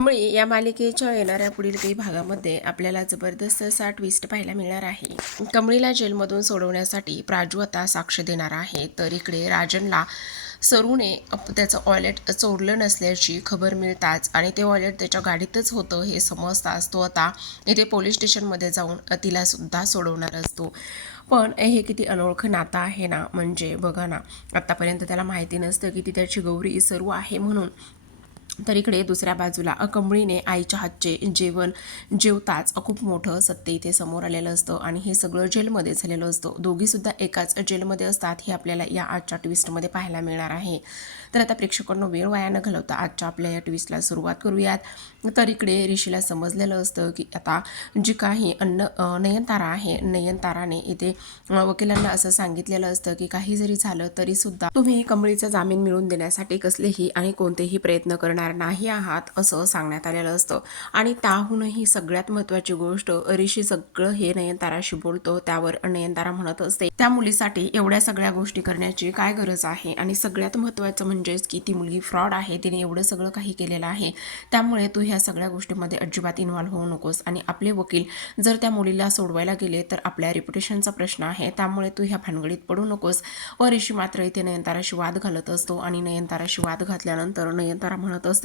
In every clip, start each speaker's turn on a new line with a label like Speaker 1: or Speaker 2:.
Speaker 1: त्यामुळे या मालिकेच्या येणाऱ्या पुढील काही भागामध्ये आपल्याला जबरदस्त असा ट्विस्ट पाहायला मिळणार आहे. कमळीला जेलमधून सोडवण्यासाठी प्राजू आता साक्ष देणार आहे. तर इकडे राजनला सरूने त्याचं वॉलेट चोरलं नसल्याची खबर मिळताच आणि ते वॉलेट त्याच्या गाडीतच होतं हे समजताच तो आता इथे पोलीस स्टेशनमध्ये जाऊन तिला सुद्धा सोडवणार असतो. पण हे किती अनोळखं नातं आहे ना म्हणजे बघा ना आत्तापर्यंत त्याला माहिती नसतं की ती त्याची गौरी सरू आहे म्हणून तर इकडे दुसऱ्या बाजूला अकंबळीने आईच्या हातचे जेवण जेवताच खूप मोठं सत्य इथे समोर आलेलं असतं आणि हे सगळं जेलमध्ये झालेलं असतं. दोघीसुद्धा एकाच जेलमध्ये असतात हे आपल्याला या आजच्या ट्विस्टमध्ये पाहायला मिळणार आहे. तर आता प्रेक्षकांना वेळ वाया न घालवता आजच्या आपल्या या ट्विस्टला सुरुवात करूयात. तर इकडे ऋषीला समजलेलं असतं की आता जी काही अन्न नयनतारा आहे नयनताराने इथे वकिलांना असं सांगितलेलं असतं की काही जरी झालं तरीसुद्धा तुम्ही कंबळीचा जामीन मिळवून देण्यासाठी कसलेही आणि कोणतेही प्रयत्न करणार नाही आहात असं सांगण्यात आलेलं असतं. आणि त्याहूनही सगळ्यात महत्त्वाची गोष्ट ऋषी सगळं हे नयनताराशी बोलतो त्यावर नयनतारा म्हणत असते. त्या मुलीसाठी एवढ्या सगळ्या गोष्टी करण्याची काय गरज आहे? आणि सगळ्यात महत्त्वाचं म्हणजेच की ती मुलगी फ्रॉड आहे तिने एवढं सगळं काही केलेलं आहे. त्यामुळे तू ह्या सगळ्या गोष्टीमध्ये अजिबात इन्व्हॉल्व्ह होऊ नकोस. आणि आपले वकील जर त्या मुलीला सोडवायला गेले तर आपल्या रेप्युटेशनचा प्रश्न आहे. त्यामुळे तू ह्या भानगडीत पडू नकोस. व ऋषी मात्र इथे नयनताराशी वाद घालत असतो. आणि नयनताराशी वाद घातल्यानंतर नयनतारा म्हणत असते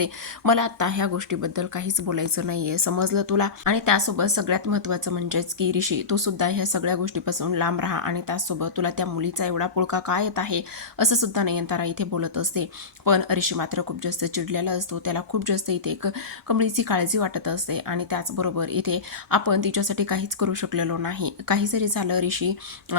Speaker 1: मला आता ह्या गोष्टीबद्दल काहीच बोलायचं नाहीये. समजलं तुला? आणि त्यासोबत सगळ्यात महत्त्वाचं म्हणजेच की ऋषी तू सुद्धा ह्या सगळ्या गोष्टीपासून लांब राहा आणि त्यासोबत तुला त्या मुलीचा एवढा पुळका काय येत आहे? असं सुद्धा नयनतारा इथे बोलत असते. पण ऋषी मात्र खूप जास्त चिडलेला असतो. त्याला खूप जास्त इथे एक कमळीची काळजी वाटत असते आणि त्याचबरोबर इथे आपण तिच्यासाठी काहीच करू शकलेलो नाही. काही जरी झालं ऋषी.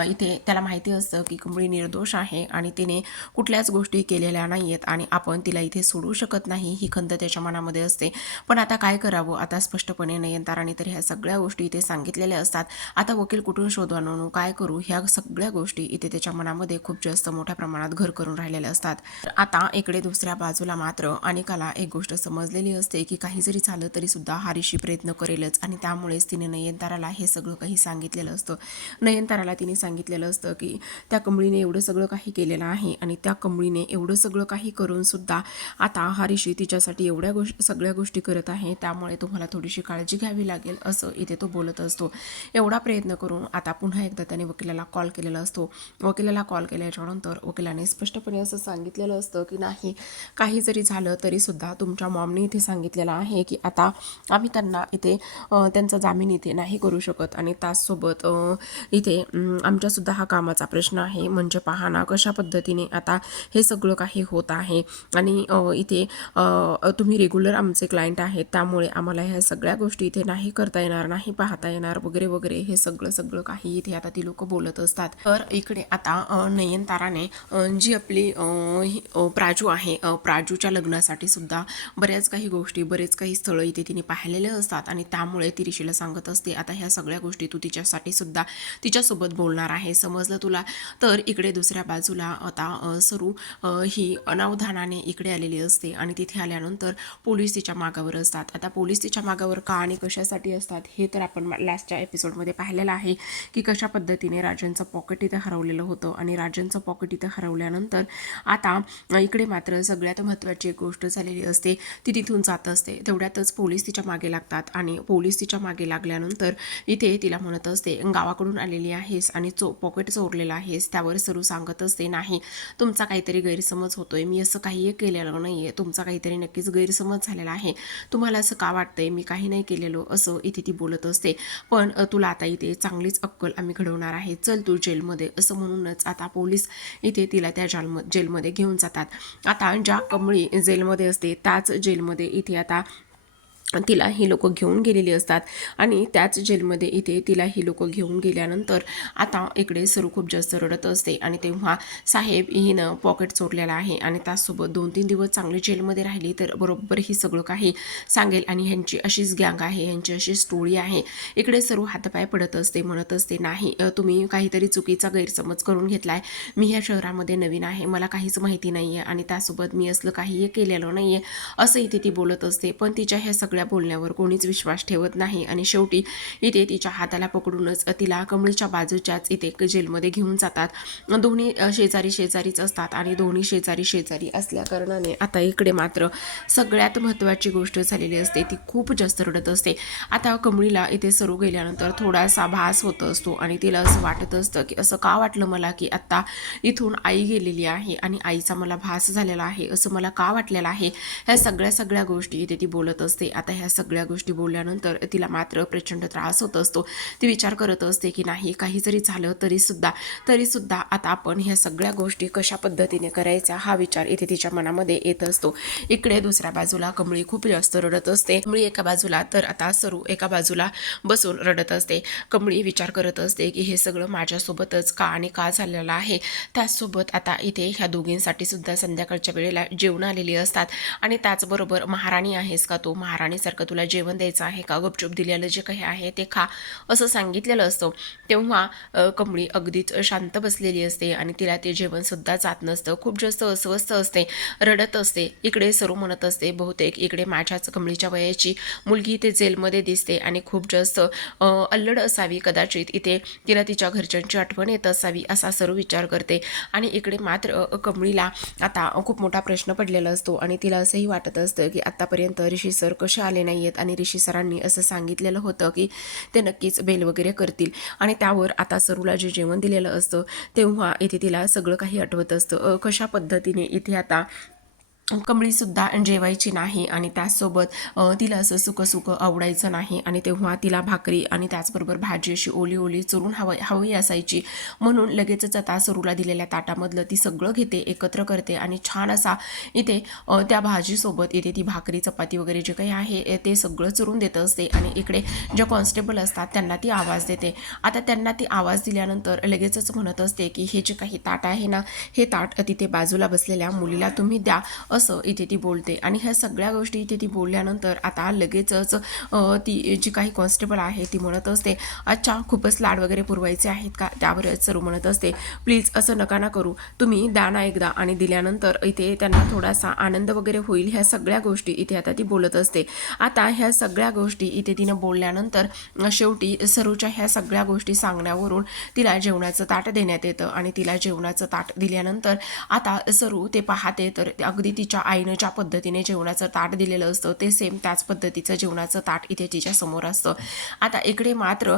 Speaker 1: इथे त्याला माहिती असतं की कमळी निर्दोष आहे आणि तिने कुठल्याच गोष्टी केलेल्या नाही आहेत आणि आपण तिला इथे सोडू शकत नाही. ही खंत त्याच्या मनामध्ये असते. पण आता काय करावं? आता स्पष्टपणे नयनताराने तर ह्या सगळ्या गोष्टी इथे सांगितलेल्या असतात. आता वकील कुठून शोध आणून काय करू? ह्या सगळ्या गोष्टी इथे त्याच्या मनामध्ये खूप जास्त मोठ्या प्रमाणात घर करून राहिलेल्या असतात. आता इकडे दुसऱ्या बाजूला मात्र अनेकाला एक गोष्ट समजलेली असते की काही जरी झालं तरी सुद्धा हा ऋषी प्रयत्न करेलच आणि त्यामुळेच तिने नयनताराला हे सगळं काही सांगितलेलं असतं. नयनताराला तिने सांगितलेलं असतं की त्या कमळीने एवढं सगळं काही केलेलं आहे आणि त्या कमळीने एवढं सगळं काही करून सुद्धा आता हा ऋषी तिच्यासाठी एवढ्या गोष्ट सगळ्या गोष्टी करत आहे त्यामुळे तुम्हाला थोडीशी काळजी घ्यावी लागेल असं इथे तो बोलत असतो. एवढा प्रयत्न करून आता पुन्हा एकदा त्याने वकिलाला कॉल केलेला असतो. वकिलाला कॉल केल्याच्यानंतर वकिलाने स्पष्टपणे असं सांगितलेलं असतं की नाही काही जरी झालं तरीसुद्धा तुमच्या मॉमने इथे सांगितलेलं आहे की आता आम्ही त्यांना इथे त्यांचा जामीन इथे नाही करू शकत आणि त्याचसोबत इथे आमच्यासुद्धा हा कामाचा प्रश्न आहे. म्हणजे पहा ना कशा पद्धतीने आता हे सगळं काही होत आहे आणि इथे तुम्ही रेग्युलर आमचे क्लायंट आहेत त्यामुळे आम्हाला ह्या सगळ्या गोष्टी इथे नाही करता येणार नाही पाहता येणार वगैरे वगैरे हे सगळं सगळं काही इथे आता ती लोक बोलत असतात. तर इकडे आता नयनताराने जी आपली प्राजू आहे प्राजूच्या लग्नासाठी सुद्धा बऱ्याच काही गोष्टी बरेच काही स्थळं इथे तिने पाहिलेले असतात आणि त्यामुळे ती ऋषीला सांगत असते आता ह्या सगळ्या गोष्टी तू तिच्यासाठी सुद्धा तिच्यासोबत बोलणार आहे समजलं तुला? तर इकडे दुसऱ्या बाजूला आता सरू ही अनावधानाने इकडे आलेली असते आणि तिथे आल्यानंतर पोलीस तिच्या मागावर असतात. आता पोलीस तिच्या मागावर का आणि कशासाठी असतात हे तर आपण लास्टच्या एपिसोडमध्ये पाहिलेलं आहे की कशा पद्धतीने राजनचं पॉकेट इथं हरवलेलं होतं आणि राजनचं पॉकेट इथं हरवल्यानंतर आता इकडे मात्र सगळ्यात महत्त्वाची एक गोष्ट झालेली असते ती तिथून जात असते. तेवढ्यातच पोलीस तिच्यामागे लागतात आणि पोलीस तिच्यामागे लागल्यानंतर इथे तिला म्हणत असते गावाकडून आलेली आहेस आणि चो पॉकेट चोरलेलं आहेस त्यावर सरू सांगत असते नाही तुमचा काहीतरी गैरसमज होतोय मी असं काही केलेलं नाही आहे तुमचा काहीतरी नक्कीच गैरसमज झालेला आहे. तुम्हाला असं का वाटतंय? मी काही नाही केलेलो असं इथे ती बोलत असते. पण तुला आता इथे चांगलीच अक्कल आम्ही घडवणार आहे. चल तू जेलमध्ये असं म्हणूनच आता पोलीस इथे तिला त्या जेलम जेलमध्ये घेऊन जातात. आता ज्या कमळी जेलमध्ये असते त्याच जेलमध्ये इथे आता तिला ही लोक घेऊन गेलेली असतात. आणि त्याच जेलमध्ये इथे तिला ही लोक घेऊन गेल्यानंतर आता इकडे सरू खूप जास्त रडत असते. आणि तेव्हा साहेब हिनं पॉकेट चोरलेलं आहे. आणि त्याचसोबत दोन तीन दिवस चांगली जेलमध्ये राहिली तर बरोबर ही सगळं काही सांगेल. आणि ह्यांची अशीच गँग आहे. ह्यांची अशी स्टोरी आहे. इकडे सर्व हातपाय पडत असते म्हणत असते नाही तुम्ही काहीतरी चुकीचा गैरसमज करून घेतलाय. मी ह्या शहरामध्ये नवीन आहे. मला काहीच माहिती नाही आहे आणि त्यासोबत मी असलं काही केलेलं नाही आहे असं इथे ती बोलत असते. पण तिच्या ह्या सगळ्या सगळ्या बोलण्यावर कोणीच विश्वास ठेवत नाही. आणि शेवटी इथे तिच्या हाताला पकडूनच तिला कमळीच्या बाजूच्याच इथे जेलमध्ये घेऊन जातात. दोन्ही शेजारी शेजारीच असतात आणि दोन्ही शेजारी शेजारी असल्या कारणाने आता इकडे मात्र सगळ्यात महत्त्वाची गोष्ट झालेली असते. ती खूप जास्त रडत असते. आता कमळीला इथे सरू गेल्यानंतर थोडासा भास होत असतो आणि तिला असं वाटत असतं की असं का वाटलं मला की आत्ता इथून आई गेलेली आहे आणि आईचा मला भास झालेला आहे. असं मला का वाटलेलं आहे? ह्या सगळ्या सगळ्या गोष्टी इथे ती बोलत असते. आता आता ह्या सगळ्या गोष्टी बोलल्यानंतर तिला मात्र प्रचंड त्रास होत असतो. ती विचार करत असते की नाही काही जरी झालं तरीसुद्धा तरीसुद्धा आता आपण ह्या सगळ्या गोष्टी कशा पद्धतीने करायच्या हा विचार इथे तिच्या मनामध्ये येत असतो. इकडे दुसऱ्या बाजूला कमळी खूप जास्त रडत असते. कमळी एका बाजूला तर आता सरू एका बाजूला बसून रडत असते. कमळी विचार करत असते की हे सगळं माझ्यासोबतच का आणि का झालेलं आहे? त्याचसोबत आता इथे ह्या दोघींसाठी सुद्धा संध्याकाळच्या वेळेला जेवण आलेली असतात. आणि त्याचबरोबर महाराणी आहेस का तो? महाराणी महाराणीसारखं तुला जेवण द्यायचं आहे का? गपचूप दिलेलं जे काही आहे ते खा असं सांगितलेलं असतं. तेव्हा कंबळी कमळी अगदीच शांत बसलेली असते आणि तिला ते जेवणसुद्धा जात नसतं. खूप जास्त अस्वस्थ असते रडत असते इकडे सरू म्हणत असते. बहुतेक इकडे माझ्याच कमळीच्या वयाची मुलगी इथे जेलमध्ये दिसते आणि खूप जास्त अल्लड असावी. कदाचित इथे तिला तिच्या घरच्यांची आठवण येत असावी असा सरू विचार करते. आणि इकडे मात्र अ, कमळीला आता खूप मोठा प्रश्न पडलेला असतो आणि तिला असंही वाटत असतं की आत्तापर्यंत ऋषी सर कसे आले नाही आहेत आणि ऋषी सरांनी असं सांगितलेलं होतं की ते नक्कीच बेल वगैरे करतील. आणि त्यावर आता सरूला जे जेवण दिलेलं असतं तेव्हा इथे तिला सगळं काही आठवत असतं. कशा पद्धतीने इथे आता कमळीसुद्धा जेवायची नाही आणि त्याचसोबत तिला असं सुकं आवडायचं नाही आणि तेव्हा तिला भाकरी आणि त्याचबरोबर भाजी अशी ओली ओली चुरून हवं हवी असायची. म्हणून लगेचच आता सरूला दिलेल्या ताटामधलं ती सगळं घेते एकत्र करते आणि छान असा इथे त्या भाजीसोबत इथे ती भाकरी चपाती वगैरे जे काही आहे ते सगळं चुरून देत असते आणि इकडे ज्या कॉन्स्टेबल असतात त्यांना ती आवाज देते. आता त्यांना ती आवाज दिल्यानंतर लगेचच म्हणत असते की हे जे काही ताट आहे ना हे ताट तिथे बाजूला बसलेल्या मुलीला तुम्ही द्या. असं इथे ती बोलते. आणि ह्या सगळ्या गोष्टी इथे ती बोलल्यानंतर आता लगेचच ती जी काही कॉन्स्टेबल आहे ती म्हणत असते अच्छा खूपच लाड वगैरे पुरवायचे आहेत का? त्यावरच सरू म्हणत असते प्लीज असं नका ना करू. तुम्ही द्या ना एकदा. आणि दिल्यानंतर इथे त्यांना थोडासा आनंद वगैरे होईल ह्या सगळ्या गोष्टी इथे आता ती बोलत असते. आता ह्या सगळ्या गोष्टी इथे तिनं बोलल्यानंतर शेवटी सरूच्या ह्या सगळ्या गोष्टी सांगण्यावरून तिला जेवणाचं ताट देण्यात येतं. आणि तिला जेवणाचं ताट दिल्यानंतर आता सरू ते पाहते तर ते अगदी तिच्या आईनं ज्या पद्धतीने जेवणाचं ताट दिलेलं असतं ते सेम त्याच पद्धतीचं जेवणाचं ताट इथे तिच्या समोर असतं. आता इकडे मात्र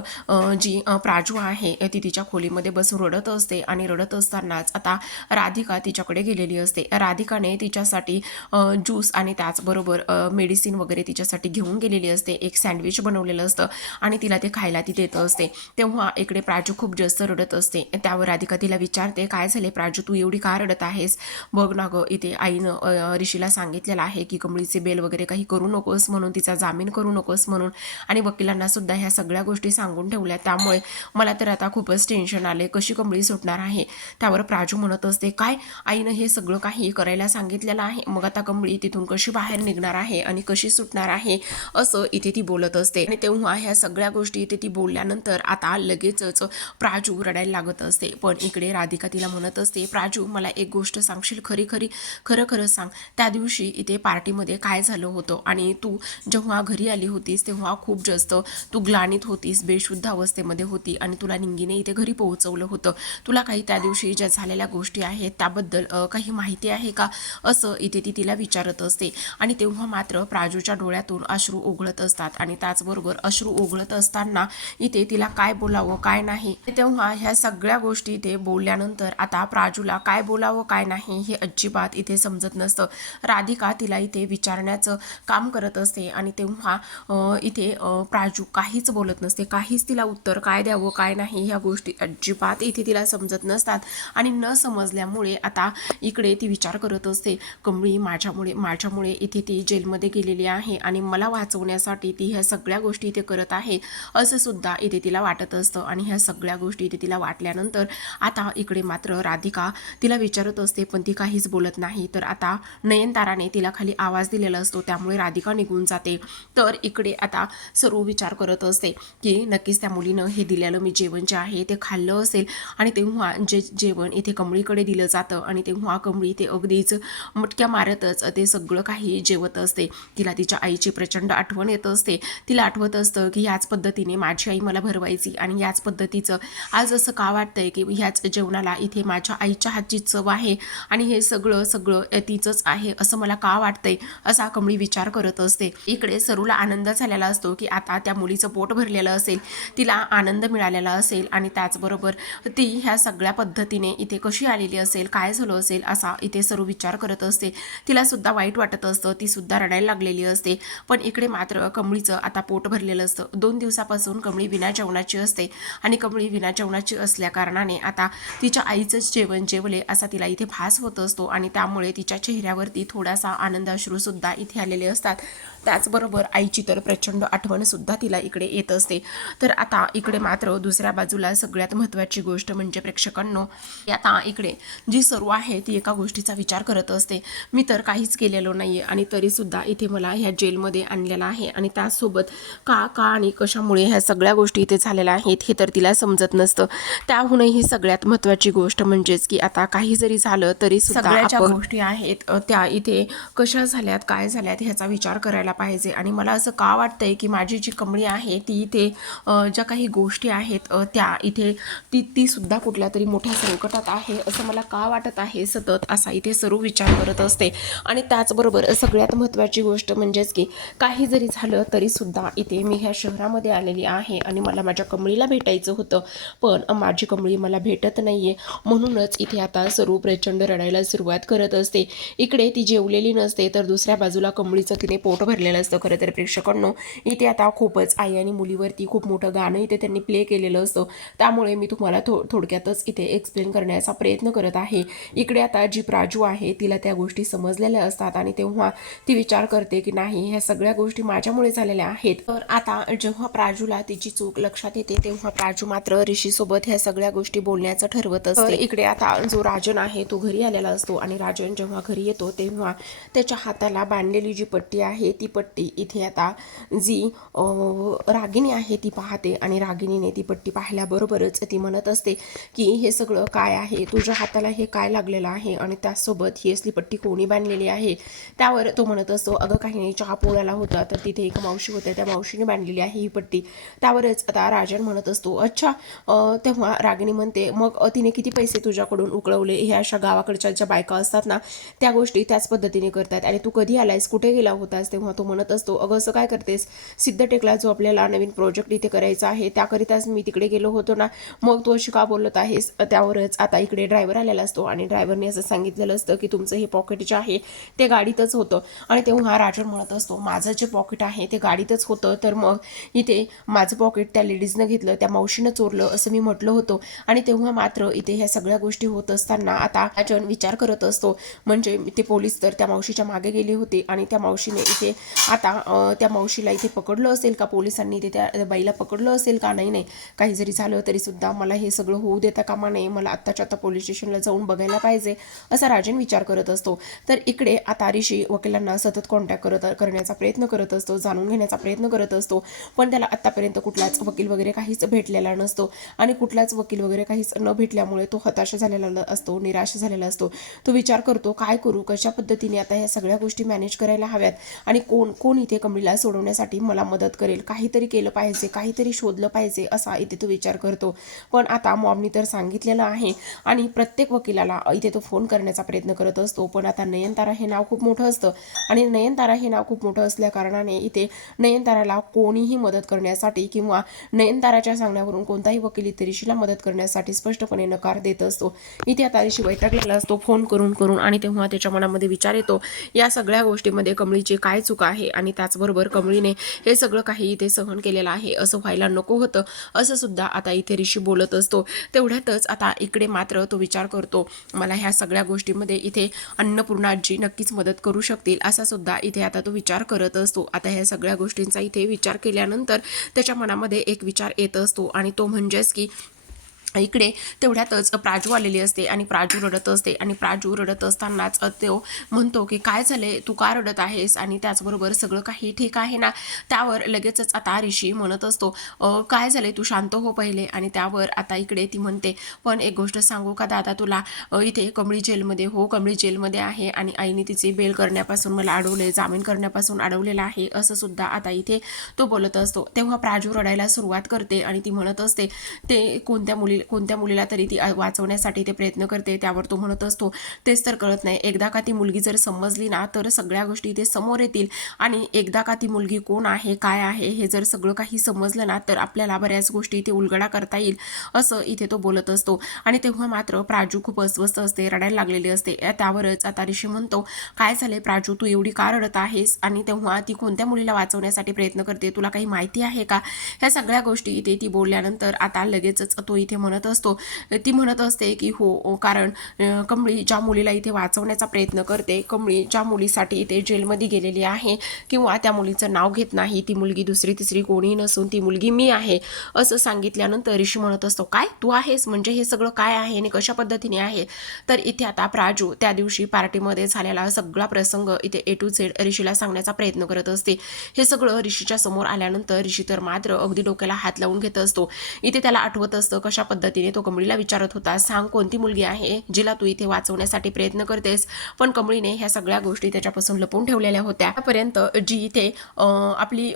Speaker 1: जी प्राजू आहे ती तिच्या खोलीमध्ये बसून रडत असते आणि रडत असतानाच आता राधिका तिच्याकडे गेलेली असते. राधिकाने तिच्यासाठी ज्यूस आणि त्याचबरोबर मेडिसिन वगैरे तिच्यासाठी घेऊन गेलेली असते. एक सँडविच बनवलेलं असतं आणि तिला ते खायला ती देत असते. तेव्हा इकडे प्राजू खूप जास्त रडत असते. त्यावर राधिका तिला विचारते काय झाले प्राजू? तू एवढी का रडत आहेस? बघ ना गं इथे आईनं ऋषीला सांगितलेलं आहे की कमळीचे बेल वगैरे काही करू नकोस म्हणून तिचा जामीन करू नकोस म्हणून आणि वकिलांना सुद्धा ह्या सगळ्या गोष्टी सांगून ठेवल्या. त्यामुळे मला तर आता खूपच टेन्शन आले कशी कमळी सुटणार आहे? त्यावर प्राजू म्हणत असते काय? आईनं हे सगळं काही करायला सांगितलेलं आहे? मग आता कमळी तिथून कशी बाहेर निघणार आहे आणि कशी सुटणार आहे? असं इथे ती बोलत असते. आणि तेव्हा ह्या सगळ्या गोष्टी इथे ती बोलल्यानंतर आता लगेचच प्राजू रडायला लागत असते. पण इकडे राधिका तिला म्हणत असते प्राजू मला एक गोष्ट सांगशील? खरी खरी खरं खरं सांग त्या दिवशी इथे पार्टीमध्ये काय झालं होतं? आणि तू जेव्हा घरी आली होतीस तेव्हा खूप जास्त तू ग्लानीत होतीस बेशुद्ध अवस्थेमध्ये होती आणि तुला निंगीने इथे घरी पोहोचवलं होतं. तुला काही त्या दिवशी ज्या झालेल्या गोष्टी आहेत त्याबद्दल काही माहिती आहे का? असं इथे ती तिला विचारत असते. आणि तेव्हा मात्र प्राजूच्या डोळ्यातून अश्रू ओघळत असतात आणि त्याचबरोबर अश्रू ओघळत असताना इथे तिला काय बोलावं काय नाही? तेव्हा ह्या सगळ्या गोष्टी इथे बोलल्यानंतर आता प्राजूला काय बोलावं काय नाही हे अजिबात इथे समजत नसतं. राधिका तिला इथे विचारण्याचं काम करत असते आणि तेव्हा इथे प्राजू काहीच बोलत नसते. काहीच तिला उत्तर काय द्यावं काय नाही ह्या गोष्टी अजिबात इथे तिला समजत नसतात. आणि न समजल्यामुळे आता इकडे ती विचार करत असते कमळी माझ्यामुळे माझ्यामुळे इथे ती जेलमध्ये गेलेली आहे आणि मला वाचवण्यासाठी ती ह्या सगळ्या गोष्टी इथे करत आहे. असं सुद्धा इथे तिला वाटत असतं. आणि ह्या सगळ्या गोष्टी इथे तिला वाटल्यानंतर आता इकडे मात्र राधिका तिला विचारत असते पण ती काहीच बोलत नाही. तर आता नयनताराने तिला खाली आवाज दिलेला असतो. त्यामुळे राधिका निघून जाते. तर इकडे आता सर्व विचार करत असते की नक्कीच त्या मुलीनं हे दिलेलं मी जेवण जे आहे ते खाल्लं असेल. आणि तेव्हा जे जेवण इथे कमळीकडे दिलं जातं आणि तेव्हा कमळी ते अगदीच मटक्या मारतच ते सगळं काही जेवत असते. तिला तिच्या आईची प्रचंड आठवण येत असते. तिला आठवत असतं की याच पद्धतीने माझी आई मला भरवायची आणि याच पद्धतीचं आज असं का वाटतंय की ह्याच जेवणाला इथे माझ्या आईच्या हातची चव आहे. आणि हे सगळं सगळं तिचंच तिचंच आहे असं मला का वाटतंय असा कमळी विचार करत असते. इकडे सरूला आनंद झालेला असतो की आता त्या मुलीचं पोट भरलेलं असेल तिला आनंद मिळालेला असेल आणि त्याचबरोबर ती ह्या सगळ्या पद्धतीने इथे कशी आलेली असेल काय झालं असेल असा इथे सरू विचार करत असते. तिला सुद्धा वाईट वाटत असतं ती सुद्धा रडायला लागलेली असते. पण इकडे मात्र कमळीचं आता पोट भरलेलं असतं. दोन दिवसापासून कमळी विना जेवणाची असते आणि कमळी विना जेवणाची असल्या कारणाने आता तिच्या आईचंच जेवण जेवले असा तिला इथे भास होत असतो आणि त्यामुळे तिच्या चेहऱ्यावरती थोडासा आनंद अश्रू सुद्धा इथे आलेले असतात. त्याचबरोबर आईची तर प्रचंड आठवण सुद्धा तिला इकडे येत असते. तर आता इकडे मात्र दुसऱ्या बाजूला सगळ्यात महत्त्वाची गोष्ट म्हणजे प्रेक्षकांनो आता इकडे जी सर्व आहे ती एका गोष्टीचा विचार करत असते. मी तर काहीच केलेलो नाही आणि तरी सुद्धा इथे मला ह्या जेलमध्ये आणलेलं आहे आणि त्याचसोबत का का आणि कशामुळे ह्या सगळ्या गोष्टी इथे झालेल्या आहेत हे तर तिला समजत नसतं. त्याहूनही सगळ्यात महत्त्वाची गोष्ट म्हणजेच की आता काही जरी झालं तरी
Speaker 2: सगळ्या ज्या
Speaker 1: गोष्टी आहेत त्या इथे कशा झाल्यात काय झाल्यात ह्याचा विचार करायला पाहिजे. आणि मला असं का वाटतं आहे की माझी जी कमळी आहे ती इथे ज्या काही गोष्टी आहेत त्या इथे ती ती सुद्धा कुठल्या तरी मोठ्या संकटात आहे असं मला का वाटत आहे सतत असा इथे सर्व विचार करत असते. आणि त्याचबरोबर सगळ्यात महत्त्वाची गोष्ट म्हणजेच की काही जरी झालं तरीसुद्धा इथे मी ह्या शहरामध्ये आलेली आहे आणि मला माझ्या कमळीला भेटायचं होतं पण माझी कमळी मला भेटत नाही आहे म्हणूनच इथे आता सर्व प्रचंड रडायला सुरुवात करत असते. इकडे ती जेवलेली नसते तर दुसऱ्या बाजूला कमळीचं तिने पोट ठरलेलं असतं खरं तर प्रेक्षकांनो. इथे आता खूपच आई आणि मुलीवरती खूप मोठं गाणं इथे त्यांनी प्ले केलेलं असतं. त्यामुळे मी तुम्हाला थो थोडक्यातच इथे एक्सप्लेन करण्याचा प्रयत्न करत आहे. इकडे आता जी प्राजू आहे तिला त्या गोष्टी समजलेल्या असतात आणि तेव्हा ती विचार करते की नाही ह्या सगळ्या गोष्टी माझ्यामुळे झालेल्या आहेत. तर आता जेव्हा प्राजूला तिची चूक लक्षात येते तेव्हा प्राजू मात्र ऋषीसोबत ह्या सगळ्या गोष्टी बोलण्याचं ठरवत असते. इकडे आता जो राजन आहे तो घरी आलेला असतो आणि राजन जेव्हा घरी येतो तेव्हा त्याच्या हाताला बांधलेली जी पट्टी आहे ती पट्टी इथे आता जी रागिणी आहे ती पाहते आणि रागिणीने ती पट्टी पाहिल्याबरोबरच ती म्हणत असते की हे सगळं काय आहे? तुझ्या हाताला हे काय लागलेलं आहे? आणि त्याचसोबत ही असली पट्टी कोणी बांधलेली आहे? त्यावर तो म्हणत असतो अगं काही नाही चहा पोळ्याला होता तर तिथे एक मावशी होत्या त्या मावशीने बांधलेली आहे ही पट्टी. त्यावरच आता राजन म्हणत असतो अच्छा तेव्हा रागिणी म्हणते मग तिने किती पैसे तुझ्याकडून उकळवले? हे अशा गावाकडच्या ज्या बायका असतात ना त्या गोष्टी त्याच पद्धतीने करतात. आणि तू कधी आलायस? कुठे गेला होतास तेव्हा तो म्हणत असतो अगं असं काय करतेस? सिद्धटेकला जो आपल्याला नवीन प्रोजेक्ट इथे करायचा आहे त्याकरिताच मी तिकडे गेलो होतो ना. मग तू अशी का बोलत आहेस? त्यावरच आता इकडे ड्रायव्हर आलेला असतो आणि ड्रायव्हरने असं सांगितलेलं असतं की तुमचं हे पॉकेट जे आहे ते गाडीतच होतं. आणि तेव्हा राजन म्हणत असतो माझं जे पॉकेट आहे ते गाडीतच होतं. तर मग इथे माझं पॉकेट त्या लेडीजनं घेतलं त्या मावशीनं चोरलं असं मी म्हटलं होतं. आणि तेव्हा मात्र इथे ह्या सगळ्या गोष्टी होत असताना आता राजन विचार करत असतो. म्हणजे ते पोलीस तर त्या मावशीच्या मागे गेले होते आणि त्या मावशीने इथे आता त्या मावशीला इथे पकडलं असेल का? पोलिसांनी इथे त्या बाईला पकडलं असेल का? नाही नाही. काही जरी झालं तरीसुद्धा मला हे सगळं होऊ देता कामा नये. मला आत्ताच्या आता पोलीस स्टेशनला जाऊन बघायला पाहिजे असा राजन विचार करत असतो. तर इकडे आता ऋषी वकिलांना सतत कॉन्टॅक्ट करत करण्याचा प्रयत्न करत असतो जाणून घेण्याचा प्रयत्न करत असतो. पण त्याला आत्तापर्यंत कुठलाच वकील वगैरे काहीच भेटलेला नसतो. आणि कुठलाच वकील वगैरे काहीच न भेटल्यामुळे तो हताश झालेला असतो निराश झालेला असतो. तो विचार करतो काय करू? कशा पद्धतीने आता ह्या सगळ्या गोष्टी मॅनेज करायला हव्यात? आणि को कोण कोण इथे कमळीला सोडवण्यासाठी मला मदत करेल? काहीतरी केलं पाहिजे काहीतरी शोधलं पाहिजे असा इथे तो विचार करतो. पण आता मॉमनी तर सांगितलेलं आहे आणि प्रत्येक वकिलाला इथे तो फोन करण्याचा प्रयत्न करत असतो. पण आता नयनतारा हे नाव खूप मोठं असतं आणि नयनतारा हे नाव खूप मोठं असल्या कारणाने इथे नयनताराला कोणीही मदत करण्यासाठी किंवा नयनताराच्या सांगण्यावरून कोणताही वकील इथे ऋषीला मदत करण्यासाठी स्पष्टपणे नकार देत असतो. इथे आता ऋषी वैतागलेला असतो फोन करून करून आणि तेव्हा त्याच्या मनामध्ये विचार येतो. या सगळ्या गोष्टीमध्ये कमळीचे काय चुका आहे आणि त्याचबरोबर कमळीने हे सगळं काही इथे सहन केलेलं आहे असं व्हायला नको होतं असं सुद्धा आता इथे ऋषी बोलत असतो. तेवढ्यातच आता इकडे मात्र तो विचार करतो मला ह्या सगळ्या गोष्टीमध्ये इथे अन्नपूर्णाजी नक्कीच मदत करू शकतील असा सुद्धा इथे आता तो विचार करत असतो. आता ह्या सगळ्या गोष्टींचा इथे विचार केल्यानंतर त्याच्या मनामध्ये एक विचार येत असतो आणि तो म्हणजेच की इकडे तेवढ्यातच प्राजू आलेली असते आणि प्राजू रडत असते आणि प्राजू रडत असतानाच तो म्हणतो की काय झाले तू का रडत आहेस? आणि त्याचबरोबर सगळं काही ठीक आहे ना? त्यावर लगेचच आता ऋषी म्हणत असतो काय झाले तू शांत हो पहिले. आणि त्यावर आता इकडे ती म्हणते पण एक गोष्ट सांगू का दादा तुला? इथे कमळी जेलमध्ये हो कमळी जेलमध्ये आहे आणि आईने तिची बेल करण्यापासून मला अडवले जामीन करण्यापासून अडवलेला आहे असं सुद्धा आता इथे तो बोलत असतो. तेव्हा प्राजू रडायला सुरुवात करते आणि ती म्हणत असते ते कोणत्या मुली कोणत्या मुलीला तरी ती वाचवण्यासाठी ते प्रयत्न करते त्यावर तो म्हणत असतो तेच तर कळत नाही. एकदा का ती मुलगी जर समजली ना तर सगळ्या गोष्टी इथे समोर येतील. आणि एकदा का ती मुलगी कोण आहे काय आहे हे जर सगळं काही समजलं ना तर आपल्याला बऱ्याच गोष्टी इथे उलगडा करता येईल असं इथे तो बोलत असतो. आणि तेव्हा मात्र प्राजू खूप अस्वस्थ असते रडायला लागलेली असते. या त्यावरच आता ऋषी म्हणतो काय झाले प्राजू? तू एवढी का रडत आहेस? आणि तेव्हा ती कोणत्या मुलीला वाचवण्यासाठी प्रयत्न करते? तुला काही माहिती आहे का? ह्या सगळ्या गोष्टी इथे ती बोलल्यानंतर आता लगेचच तो इथे म्हणत असतो. ती म्हणत असते की हो कारण कमळी ज्या मुलीला इथे वाचवण्याचा प्रयत्न करते कमळी ज्या मुलीसाठी इथे जेलमध्ये गेलेली आहे किंवा त्या मुलीचं नाव घेत नाही ती मुलगी दुसरी तिसरी कोणी नसून ती मुलगी मी आहे असं सांगितल्यानंतर ऋषी म्हणत असतो काय? तू आहेस? म्हणजे हे सगळं काय आहे आणि कशा पद्धतीने आहे? तर इथे आता प्राजू त्या दिवशी पार्टीमध्ये झालेला सगळा प्रसंग इथे ए टू झेड ऋषीला सांगण्याचा प्रयत्न करत असते. हे सगळं ऋषीच्या समोर आल्यानंतर ऋषी तर मात्र अगदी डोक्याला हात लावून घेत असतो. इथे त्याला आठवत असतं कशा पद्धतीने तो कमळीला विचारत होता सांग कोणती मुलगी आहे जिला तू इथे वाचवण्यासाठी प्रयत्न करतेस? पण कमळीने ह्या सगळ्या गोष्टी त्याच्यापासून लपवून ठेवलेल्या होत्या. त्यापर्यंत जी इथे आपली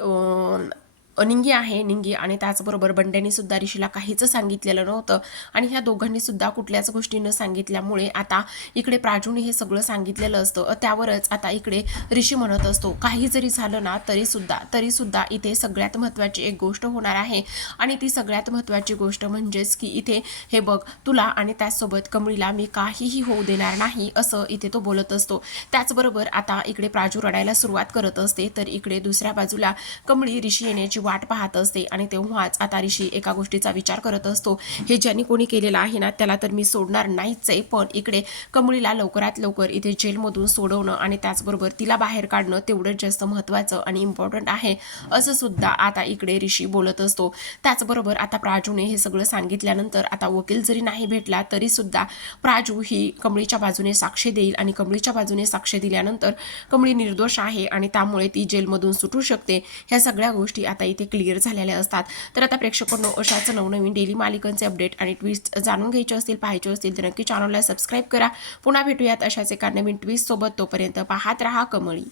Speaker 1: अनिंगी निंगी आहे. निंगी आणि त्याचबरोबर बंड्याने सुद्धा ऋषीला काहीच सांगितलेलं नव्हतं. आणि ह्या दोघांनी सुद्धा कुठल्याच गोष्टी न सांगितल्यामुळे आता इकडे प्राजूने हे सगळं सांगितलेलं असतं. त्यावरच आता इकडे ऋषी म्हणत असतो काही जरी झालं ना तरी सुद्धा तरी सुद्धा इथे सगळ्यात महत्त्वाची एक गोष्ट होणार आहे. आणि ती सगळ्यात महत्त्वाची गोष्ट म्हणजेच की इथे हे बघ तुला आणि त्याचसोबत कमळीला मी काहीही होऊ देणार नाही असं इथे तो बोलत असतो. त्याचबरोबर आता इकडे प्राजू रडायला सुरुवात करत असते. तर इकडे दुसऱ्या बाजूला कमळी ऋषी येण्याची वाट पाहत असते आणि तेव्हाच आता ऋषी एका गोष्टीचा विचार करत असतो. हे ज्यांनी कोणी केलेलं आहे ना त्याला तर मी सोडणार नाहीच आहे पण इकडे कमळीला लवकरात लवकर इथे जेलमधून सोडवणं आणि त्याचबरोबर तिला बाहेर काढणं तेवढंच जास्त महत्त्वाचं आणि इम्पॉर्टंट आहे असं सुद्धा आता इकडे ऋषी बोलत असतो. त्याचबरोबर आता प्राजूने हे सगळं सांगितल्यानंतर आता वकील जरी नाही भेटला तरी सुद्धा प्राजू ही कमळीच्या बाजूने साक्ष देईल आणि कमळीच्या बाजूने साक्ष दिल्यानंतर कमळी निर्दोष आहे आणि त्यामुळे ती जेलमधून सुटू शकते. ह्या सगळ्या गोष्टी आता इथे क्लिअर झालेले असतात. तर आता प्रेक्षकांनो अशाच नवनवीन डेली मालिकांचे अपडेट आणि ट्विस्ट जाणून घ्यायचे असतील पाहायचे असतील तर नक्की चॅनलला सबस्क्राईब करा. पुन्हा भेटूयात अशाच एका नवीन ट्विस्टसोबत तोपर्यंत पाहत रहा कमळी.